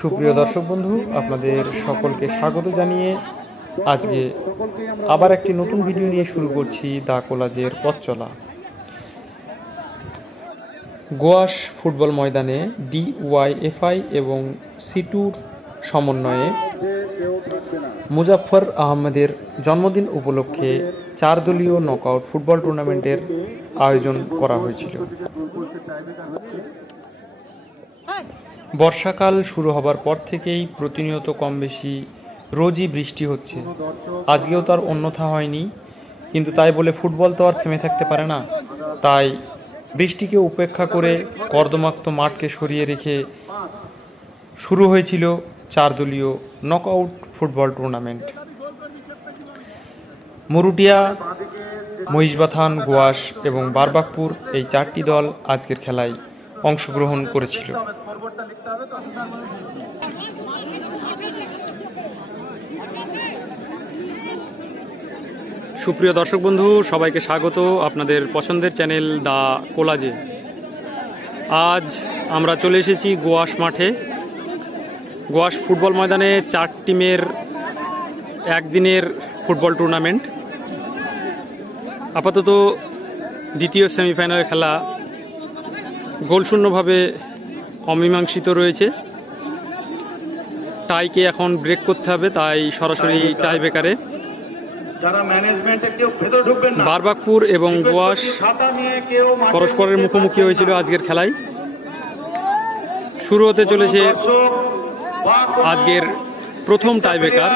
সুপ্রিয় দর্শক বন্ধু, আপনাদের সকলকে স্বাগত জানিয়ে আজকে আবার একটি নতুন ভিডিও নিয়ে শুরু করছি দা কোলাজের পথ চলা। গোয়াস ফুটবল ময়দানে ডিওয়াইএফআই এবং সিটুর সমন্বয়ে মুজাফফর আহমেদের জন্মদিন উপলক্ষে চার দলীয় নকআউট ফুটবল টুর্নামেন্টের আয়োজন করা হয়েছিল। বর্ষাকাল শুরু হবার পর থেকেই প্রতিনিয়ত কম বেশি রোজই বৃষ্টি হচ্ছে। আজকেও তার অন্যথা হয়নি, কিন্তু তাই বলে ফুটবল তো আর থেমে থাকতে পারে না। তাই বৃষ্টিকে উপেক্ষা করে কর্দমাক্ত মাঠকে সরিয়ে রেখে শুরু হয়েছিল চার দলীয় knockout football tournament. Morutia, Mohishbathan Goas এবং বারবাকপুর এই চারটি দল আজকের খেলায় অংশগ্রহণ করেছিল। সুপ্রিয় দর্শক বন্ধু, সবাইকে স্বাগত আপনাদের পছন্দের চ্যানেল দা কোলাজে। আজ আমরা চলে এসেছি গোয়াস মাঠে। গোয়াস ফুটবল ময়দানে চার টিমের একদিনের ফুটবল টুর্নামেন্ট। আপাতত দ্বিতীয় সেমিফাইনালের খেলা গোলশূন্যভাবে অমীমাংসিত রয়েছে। টাইকে এখন ব্রেক করতে হবে তাই সরাসরি টাই বেকারে বারবাকপুর এবং গোয়াস পরস্পরের মুখোমুখি হয়েছিল আজকের খেলায়। শুরু হতে চলেছে আজকের প্রথম না।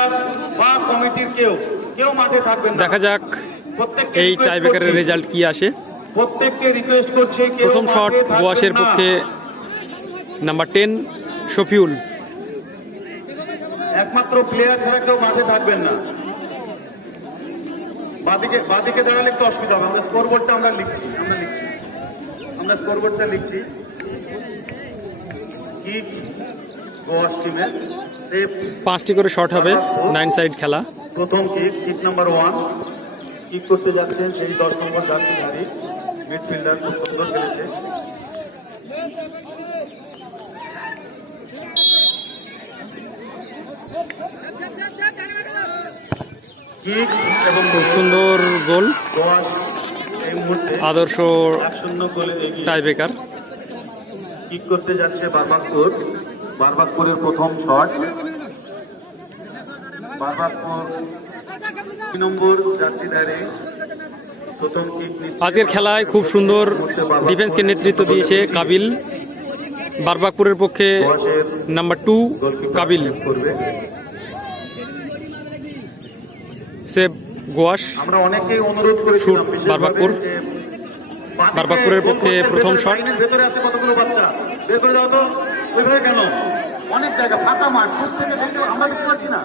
দেখা যাক এই টাইব্রেকারের রেজাল্ট কি আসে। প্রত্যেককে রিকোয়েস্ট করছে প্রথম শট থাকবেন পক্ষে নাম্বার টেন শফিউল। একমাত্র প্লেয়ার ছাড়া কেউ মাঠে থাকবেন না। বাদিকে বাদিকে দাঁড়ালে একটু অসুবিধা হবে। আমরা স্কোরবোর্ডটা আমরা লিখছি আমরা লিখছি। আমরা স্কোরবোর্ডটা লিখছি। কি গোয়াস টিমের পাঁচটি করে শট হবে নাইন সাইড খেলা। প্রথম kick kick number one kick করতে যাচ্ছেন সেই দশ নম্বর জার্সিধারী মিডফিল্ডার খুব সুন্দর খেলেছে। কিক এবং খুব সুন্দর গোল। গোয়াস এই মুহূর্তে আদর্শ টাইব্রেকার কিক করতে যাচ্ছে বারবাকপুর। বারবাকপুরের প্রথম শট। বারবাকপুর নম্বর কিক নিচ্ছে আজকের খেলায় খুব সুন্দর ডিফেন্সকে নেতৃত্ব দিয়েছে কাবিল বারবাকপুরের পক্ষে number two Kabil save Goas shoot Barbakpur. বারবাকপুরের পক্ষে প্রথম শট। অনেক জায়গা ফাঁকা মাঠ থেকে আমরা দেখতে পাচ্ছি না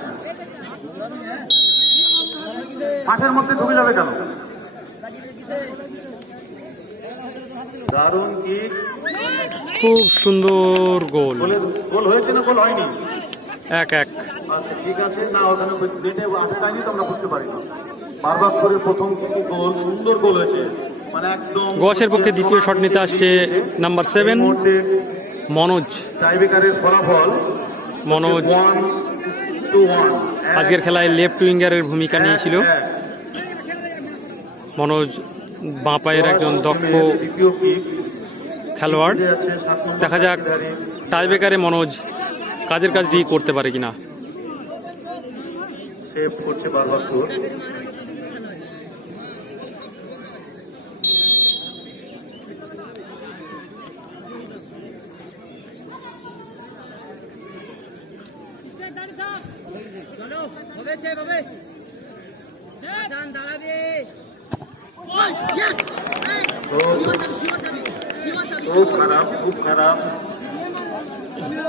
মাঠের মধ্যে ঢুকে যাবে কেন দারুণ খুব সুন্দর গোল। গোল হয়েছে না গোল হয়নি? এক এক। আচ্ছা ঠিক আছে না ওখানে নেটে আসে তো আমরা বুঝতে পারি না বারবাকপুরের প্রথম গোল সুন্দর গোল হয়েছে। মানে একদম গোয়াসের পক্ষে দ্বিতীয় শট নিতে আসছে নাম্বার সেভেন মনোজ। টাইব্রেকারের ফলাফল। মনোজ। আজকের খেলায় লেফট উইঙ্গারের ভূমিকা নিয়েছিল। মনোজ বাঁ পায়ের একজন দক্ষ খেলোয়াড় দেখা যাক টাইব্রেকারে মনোজ কাজের কাজটি করতে পারে কিনা সেভ করছে চলো দাঁড়াবে খুব খারাপ খুব খারাপ।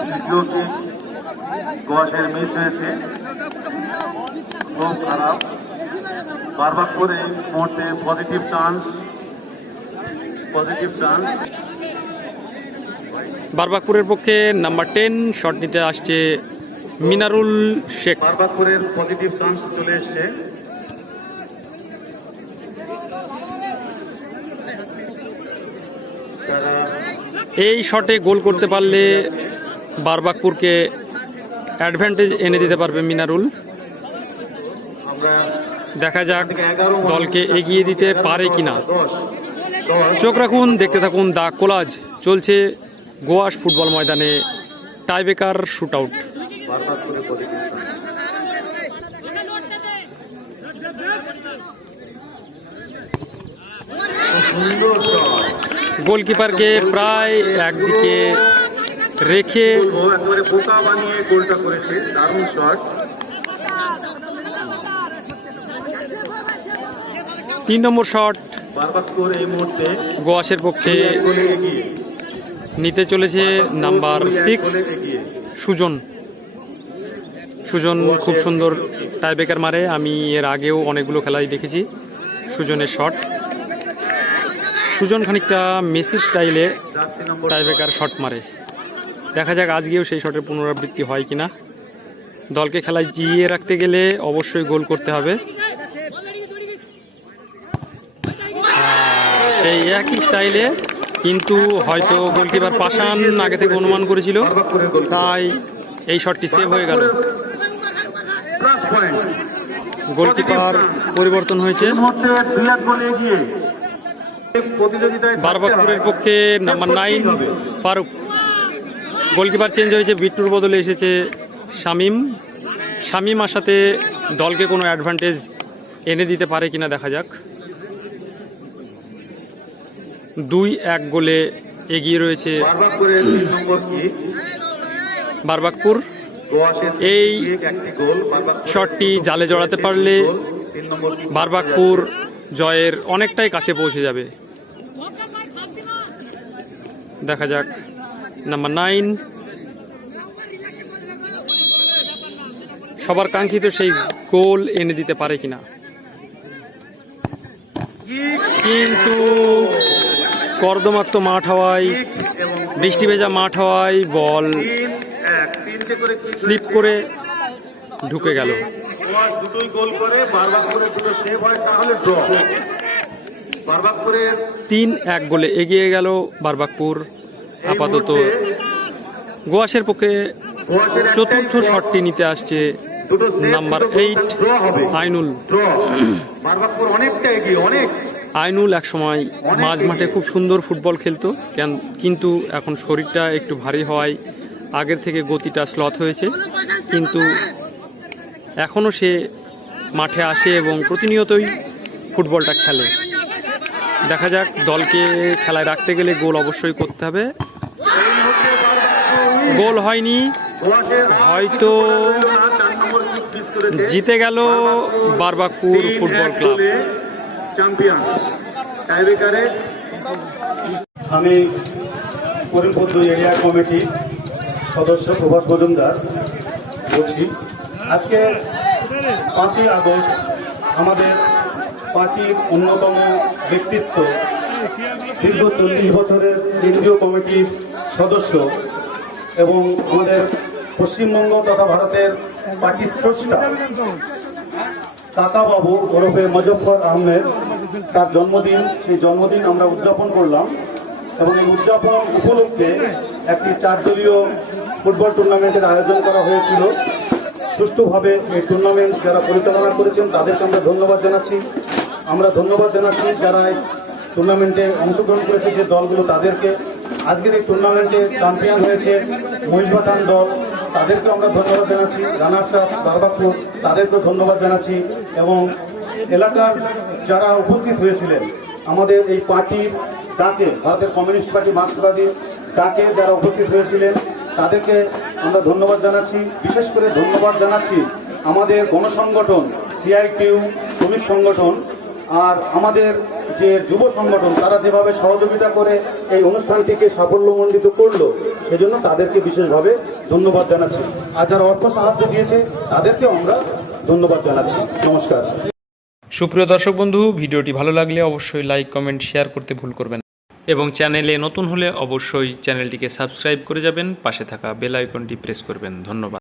দ্বিতীয় কিক গোয়াসের মিস হয়েছে। খুব খারাপ। বারবার করে মুহূর্তে পজিটিভ চান্স পজিটিভ চান্স বারবাকপুরের পক্ষে নাম্বার টেন শট নিতে আসছে মিনারুল শেখ। বারবাকপুরের পজিটিভ চান্স চলে এসছে তারা এই শটে গোল করতে পারলে বারবাকপুরকে অ্যাডভান্টেজ এনে দিতে পারবে মিনারুল। আমরা দেখা যাক দলকে এগিয়ে দিতে পারে কিনা। চোখ রাখুন দেখতে থাকুন দা কোলাজ। চলছে গোয়াস ফুটবল ময়দানে টাইবেকার শুট আউট সুন্দর গোলকিপারকে প্রায় একদিকে রেখে তিন নম্বর শট গোয়াসের পক্ষে নিতে চলেছে নাম্বার সিক্স সুজন। সুজন খুব সুন্দর টাইবেকার মারে। আমি এর আগেও অনেকগুলো খেলাই দেখেছি। সুজনের শট। সুজন খানিকটা মেসি স্টাইলে টাইবেকার শট মারে। দেখা যাক আজকেও সেই শটের পুনরাবৃত্তি হয় কিনা। দলকে খেলায় জিয়ে রাখতে গেলে অবশ্যই গোল করতে হবে। সেই একই স্টাইলে কিন্তু হয়তো গোলকিপার পাশান আগে থেকে অনুমান করেছিল। তাই এই শটটি সেভ হয়ে গেল। গোলকিপার পরিবর্তন হয়েছে। বারবাকপুরের পক্ষে number nine Faruk. Goalkeeper change হয়েছে বিট্টুর বদলে এসেছে শামিম। শামিম আসাতে দলকে কোনো অ্যাডভান্টেজ এনে দিতে পারে কিনা দেখা যাক। দুই এক গোলে এগিয়ে রয়েছে বারবাকপুর এই শটটি জালে জড়াতে পারলে? বারবাকপুর জয়ের অনেকটাই কাছে পৌঁছে যাবে। দেখা যাক। নাম্বার নাইন সবার কাঙ্ক্ষিত সেই গোল এনে দিতে পারে কিনা। কিন্তু কর্দমাক্ত মাঠ হওয়ায়, বৃষ্টি ভেজা মাঠ হওয়ায় বল স্লিপ করে ঢুকে গেল। দুটোই গোল করে, বারবার করে দুটো সেভ হয়, তাহলে ড্র। তিন এক গোলে এগিয়ে গেল বারবাকপুর। আপাতত গোয়াসের পক্ষে চতুর্থ শটটি নিতে আসছে নাম্বার এইট আইনুল। আইনুল এক একসময় মাঝ মাঠে খুব সুন্দর ফুটবল খেলতো কেন- কিন্তু এখন শরীরটা একটু ভারী হওয়ায় আগের থেকে গতিটা স্লথ হয়েছে। কিন্তু এখনও সে মাঠে আসে এবং প্রতিনিয়তই ফুটবলটা খেলে। দেখা যাক, দলকে খেলায় রাখতে গেলে গোল অবশ্যই করতে হবে। গোল হয়নি। হয়তো। জিতে গেল বারবাকুর ফুটবল ক্লাব। আমি করিমপুর এরিয়া কমিটি সদস্য প্রভাস মজুমদার বলছি। আজকে পাঁচই আগস্ট আমাদের পার্টির অন্যতম ব্যক্তিত্ব দীর্ঘ চল্লিশ বছরের কেন্দ্রীয় কমিটির সদস্য এবং আমাদের পশ্চিমবঙ্গ তথা ভারতের পার্টির স্রষ্টা কাকাবাবু ওরফে মজফর আহমেদ। তার জন্মদিন, সেই জন্মদিন আমরা উদযাপন করলাম এবং এই উদযাপন উপলক্ষে একটি চারদলীয় ফুটবল টুর্নামেন্টের আয়োজন করা হয়েছিল। সুষ্ঠুভাবে এই টুর্নামেন্ট যারা পরিচালনা করেছেন তাদেরকে আমরা ধন্যবাদ জানাচ্ছি। আমরা ধন্যবাদ জানাচ্ছি যারা এই টুর্নামেন্টে অংশগ্রহণ করেছে যে দলগুলো তাদেরকে। আজকের এই টুর্নামেন্টে চ্যাম্পিয়ন হয়েছে মহিষবাথান দল। তাদেরকে আমরা ধন্যবাদ জানাচ্ছি। রানার্স আপ বারবাকপুর তাদেরকেও ধন্যবাদ জানাচ্ছি। এবং এলাকার যারা উপস্থিত হয়েছিলেন, আমাদের এই পার্টির ডাকে, ভারতের কমিউনিস্ট পার্টি, মার্ক্সবাদী ডাকে যারা উপস্থিত হয়েছিলেন, তাদেরকে আমরা ধন্যবাদ জানাচ্ছি। বিশেষ করে ধন্যবাদ জানাচ্ছি আমাদের গণসংগঠন সিআইটিউ শ্রমিক সংগঠন আর আমাদের যে যুব সংগঠন, তারা যেভাবে সহযোগিতা করে এই অনুষ্ঠানটিকে সাফল্যমণ্ডিত করল, সেজন্য তাদেরকে বিশেষভাবে ধন্যবাদ জানাচ্ছি। আর যারা অর্থ সাহায্য দিয়েছে, তাদেরকেও আমরা ধন্যবাদ জানাচ্ছি। নমস্কার। সুপ্রিয় দর্শক বন্ধু, ভিডিওটি ভালো লাগলে অবশ্যই লাইক, কমেন্ট, শেয়ার করতে ভুল করবেন এবং চ্যানেলে নতুন হলে অবশ্যই চ্যানেলটিকে সাবস্ক্রাইব করে যাবেন, পাশে থাকা বেল আইকনটি প্রেস করবেন। ধন্যবাদ।